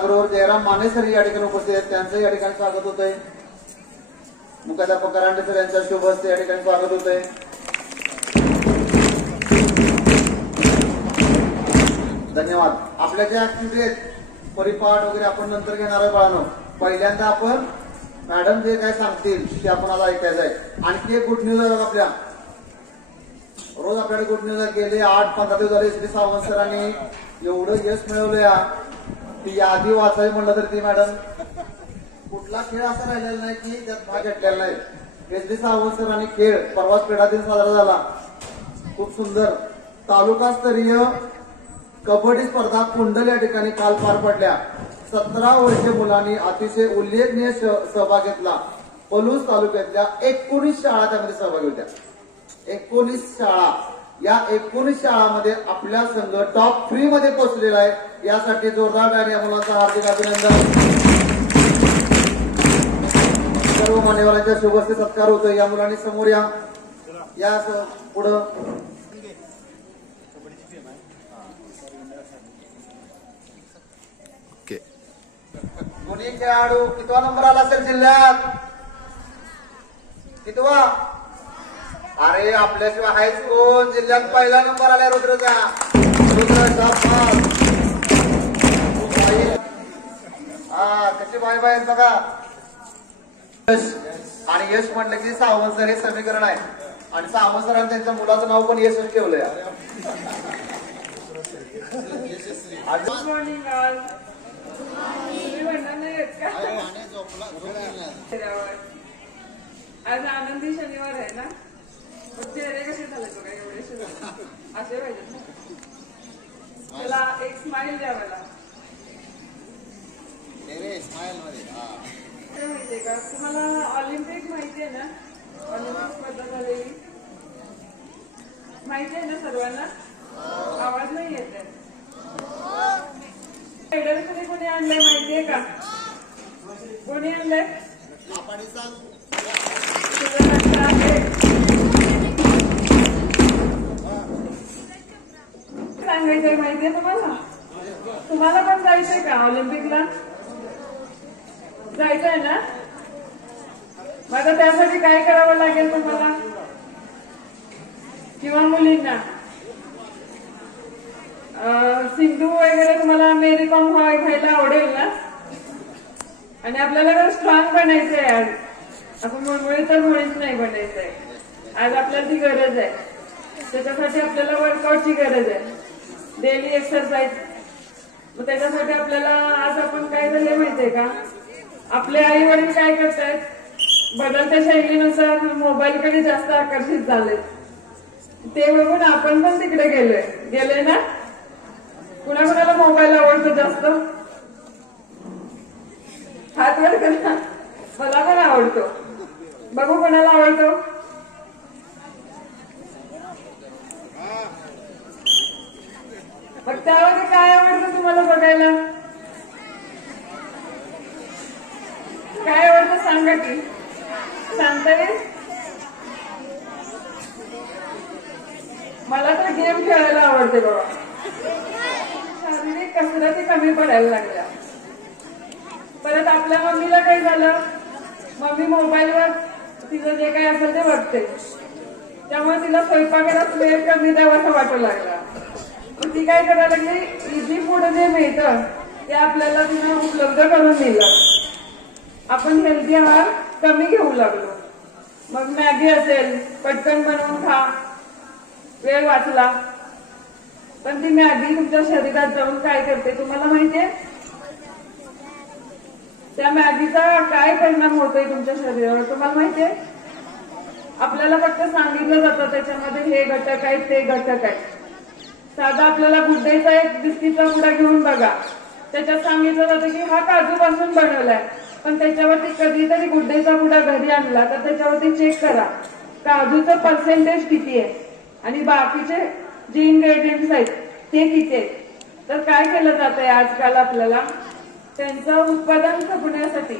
त्याचबरोबर जयराम माने सर या ठिकाणी उपस्थित आहेत, त्यांचं या ठिकाणी स्वागत होत आहे. मुख्याध्यापक करांडे सर यांच्या शुभ हस्ते या ठिकाणी स्वागत होत आहे. धन्यवाद. आपल्या ज्या ऍक्टिव्हिटी आहेत परिपाठ वगैरे आपण नंतर घेणार आहे बाळांनो. पहिल्यांदा आपण मॅडम जे काय सांगतील ते आपण आता ऐकायचं आहे. आणखी एक गुड न्यूज आहे आपल्या, रोज आपल्याकडे गुड न्यूज आहे. गेले 8-15 दिवस झाले श्री सावंत सरांनी एवढं यश मिळवलंय ती यादी वाचावी म्हणलं तर ती मॅडम कुठला खेळ असा राहिलेला नाही की त्यात भाग घेतलेला नाही. श्री सावंत सरांनी खेळ परवाच क्रीडा दिन साजरा झाला, खूप सुंदर. तालुकास्तरीय कबड्डी स्पर्धा कुंडल या ठिकाणी काल पार पडल्या. 17 वर्षीय मुलांनी अतिशय उल्लेखनीय सहभाग घेतला. पलूस तालुक्यातल्या 19 शाळा त्यामध्ये सहभागी होत्या. 19 शाळा. या 19 शाळांमध्ये आपला संघ टॉप 3 मध्ये पोहोचलेला आहे. यासाठी जोरदार टाळ्या या मुलांचं हार्दिक अभिनंदन. सर्व मान्यवरांच्या शुभ हस्ते सत्कार होतोय. या मुलांनी समोर या पुढं. दोन्ही खेळाडू कितवा नंबर आला असेल जिल्ह्यात? कितवा? अरे आपल्याशिवाय हायच कोण? जिल्ह्यात पहिला नंबर आलाय रुद्रचा. कशी बाय बाय बघा. आणि यश म्हणलं की सावंत सर हे समीकरण आहे. आणि सावंत सरांनी त्यांच्या मुलाचं नाव पण यशच ठेवलंय. Good morning all. आज आनंदी शनिवार आहे ना. चेहरे कसे झाले बघा एवढे असे पाहिजेत ना. त्याला एक स्माइल द्या मला. काय माहितीये का तुम्हाला ऑलिम्पिक माहिती आहे ना? ऑलिम्पिक स्पर्धा झालेली माहिती आहे ना सर्वांना? आवाज नाही येत आहे. मेडल कोणी आणलंय माहितीये का? कोणी आणलंय? सांगायचंय माहितीये तुम्हाला? तुम्हाला पण जायचंय का ऑलिम्पिकला? जायचंय ना? मग त्यासाठी काय करावं लागेल तुम्हाला किंवा मुलींना? सिंधू वगैरे तुम्हाला मेरी कॉम व्हायला आवडेल ना? आणि आपल्याला स्ट्रॉंग बनायचंय. आज आपण मुळमुळे तर मुळीच नाही बनायचंय. आज आपल्याला ती गरज आहे. त्याच्यासाठी आपल्याला वर्कआउटची गरज आहे, डेली एक्सरसाइज. मग त्याच्यासाठी आपल्याला आज आपण काय झाले माहितीये का? आपले आई वडील काय करतायत? बदलत्या शैलीनुसार मोबाईलकडे जास्त आकर्षित झाले. ते बघून आपण पण तिकडे गेलोय ना. कुणाकुणाला मोबाईल आवडतो जास्त? हात वर करा. मला पण आवडतो. बघू कोणाला आवडतो. मग त्यामध्ये काय आवडतं तुम्हाला बघायला? काय आवडतं सांगा की. सांगता येईल? मला तर गेम खेळायला आवडते बाबा. शारीरिक कसरती कमी पडायला लागल्या. परत आपल्या मम्मीला काय झालं? मम्मी मोबाईलवर तिचं जे काही असेल ते बघते. त्यामुळे तिला स्वयंपाकाला वेळ कमी द्यावासा वाटू लागला. मग ती काय करायला लागली? इझी फूड जे मिळतं ते आपल्याला तिनं उपलब्ध करून दिलं. आपण हेल्दी आहार कमी घेऊ लागलो. मग मॅगी असेल पटकन बनवून खा, वेळ वाचला. पण ती मॅगी तुमच्या शरीरात जाऊन काय करते तुम्हाला माहितीये? त्या मॅगीचा काय परिणाम होतोय तुमच्या शरीरावर तुम्हाला माहितीये? आपल्याला फक्त सांगितलं जातं त्याच्यामध्ये हे घटक आहेत ते घटक आहेत. साधा आपल्याला गुड डेचा एक बिस्किटचा पुडा घेऊन बघा, त्याच्यात सांगितलं जातं की हा काजूपासून बनवलाय. पण त्याच्यावरती कधीतरी गुड डेचा पुडा घरी आणला तर त्याच्यावरती चेक करा काजूचं पर्सेंटेज किती आहे आणि बाकीचे जे इन्ग्रेडियंट्स आहेत ते किती आहेत. तर काय केलं जातंय आजकाल आपल्याला? त्यांचं उत्पादन खपवण्यासाठी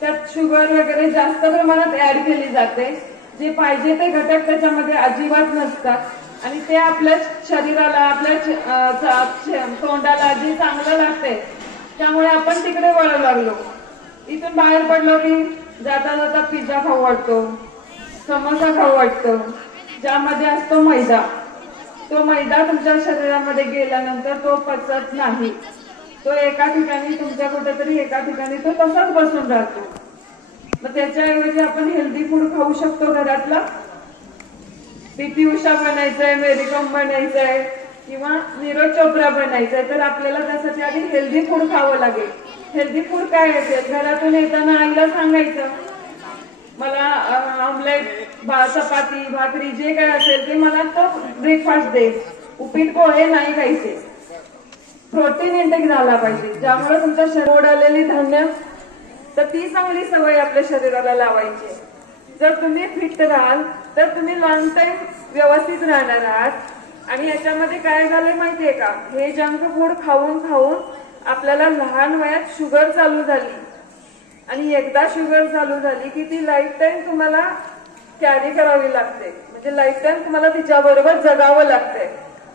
त्यात शुगर वगैरे जास्त प्रमाणात ऍड केली जाते. जे पाहिजे ते घटक त्याच्यामध्ये अजिबात नसतात आणि ते आपल्या शरीराला आपल्या तोंडाला जे चांगलं लागते त्यामुळे आपण तिकडे वळू लागलो. इथून बाहेर पडलो की जाता जाता पिझ्झा खाऊ वाटतो, समोसा खाऊ वाटतो, ज्यामध्ये असतो मैदा. तो मैदा तुमच्या शरीरामध्ये गेल्यानंतर तो पचत नाही. तो एका ठिकाणी तुमच्या कुठेतरी एका ठिकाणी तो तसाच बसून राहतो. मग त्याच्याऐवजी आपण हेल्दी फूड खाऊ शकतो घरातला. पीटी उषा बनायचंय, मेरी कॉम बनायचंय किंवा नीरज चोप्रा बनायचंय, तर आपल्याला त्यासाठी आधी हेल्दी फूड खावं लागेल. हेल्दी फूड काय असेल? घरातून येताना आईला सांगायचं मला ऑमलेट, चपाती, भाकरी जे काय असेल ते मला तो ब्रेकफास्ट दे. उपीट पोहे नाही खायचे. प्रोटीन इंटेक झाला पाहिजे, ज्यामुळे तुमच्या शरीरात आलेली धान्य, तर ती चांगली सवय आपल्या शरीराला लावायची. जर तुम्ही फिट राहाल तर तुम्ही लॉंग टाइम व्यवस्थित राहणार आहात. आणि याच्यामध्ये काय झालंय माहितीये का? हे जंक फूड खाऊन खाऊन आपल्याला लहान वयात शुगर चालू झाली. आणि एकदा शुगर चालू झाली की ती लाईफ टाइम तुम्हाला कॅरी करावी लागते. म्हणजे लाईफ टाइम तुम्हाला तिच्याबरोबर जगावं लागतंय.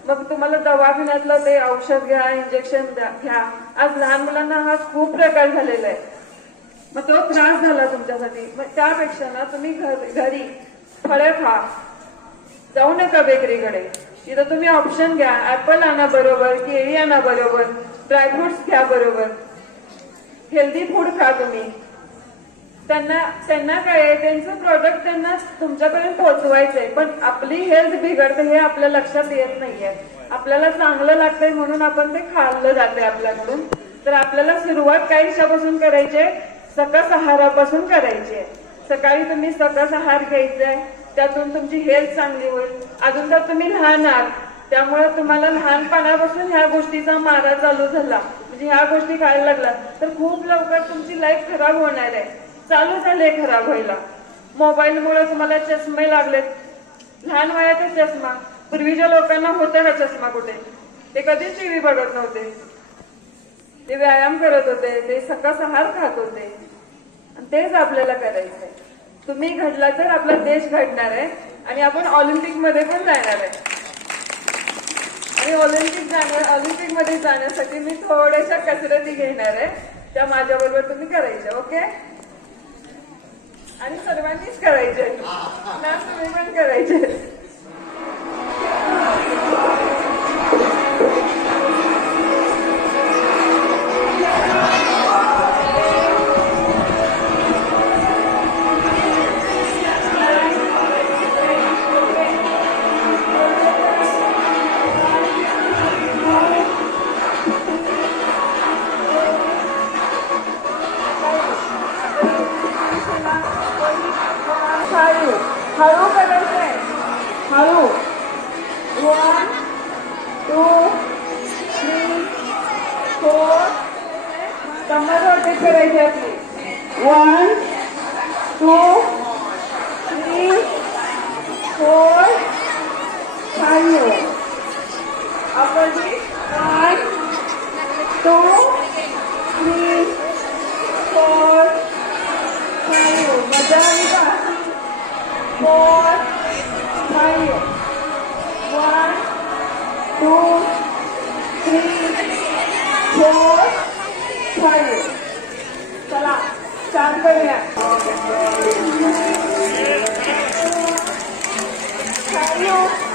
मग तुम्हाला दवाखान्यातलं ते औषध घ्या, इंजेक्शन घ्या. आज लहान मुलांना हा खूप प्रकार झालेला आहे. मग तो त्रास झाला तुमच्यासाठी. मग त्यापेक्षा ना तुम्ही घरी फळे खा, जाऊ नका बेकरीकडे. तिथं तुम्ही ऑप्शन घ्या. ऍपल आणा बरोबर, केळी आणा बरोबर, ड्रायफ्रुट्स घ्या बरोबर. हेल्दी फूड खा तुम्ही. त्यांना काय आहे, त्यांचं प्रोडक्ट त्यांना तुमच्यापर्यंत पोहोचवायचंय, पण आपली हेल्थ बिघडते हे आपल्या लक्षात येत नाहीये. आपल्याला चांगलं लागतंय म्हणून आपण ते खाल्लं जाते आपल्याकडून. तर आपल्याला सुरुवात काही दिवसापासून करायची, सकस आहारापासून करायची. सकाळी तुम्ही सकस आहार घ्यायचाय, त्यातून तुमची हेल्थ चांगली होईल. अजून तर तुम्ही लहान आहात, त्यामुळे तुम्हाला लहानपणापासून ह्या गोष्टीचा मारा चालू झाला, म्हणजे ह्या गोष्टी खायला लागला तर खूप लवकर तुमची लाईफ खराब होणार आहे. चालू झाले खराब व्हायला. मोबाईलमुळे तुम्हाला चष्मे लागलेत, लहान वयाचा चष्मा. पूर्वीच्या लोकांना होता का चष्मा कुठे? ते कधीच टीव्ही बघत नव्हते, ते व्यायाम करत होते, ते सकस आहार खात होते. आणि तेच आपल्याला करायचंय. तुम्ही घडला तर आपला देश घडणार आहे आणि आपण ऑलिम्पिक मध्ये पण जाणार आहे. आणि ऑलिम्पिक मध्ये जाण्यासाठी मी थोड्याशा कसरती घेणार आहे, त्या माझ्याबरोबर तुम्ही करायच्या. ओके? आणि सर्वांनीच करायचे ना, तुम्ही पण करायचे. हळू करायचंय, हळू. 1 2 3 4 कमर रोटेट करायची आपली. 1 2 3 4 5. अपोजिट. 1 2 3 4 5. मजा आली का? 4 5. 1 2 3 4 5. चला छान करूया. 5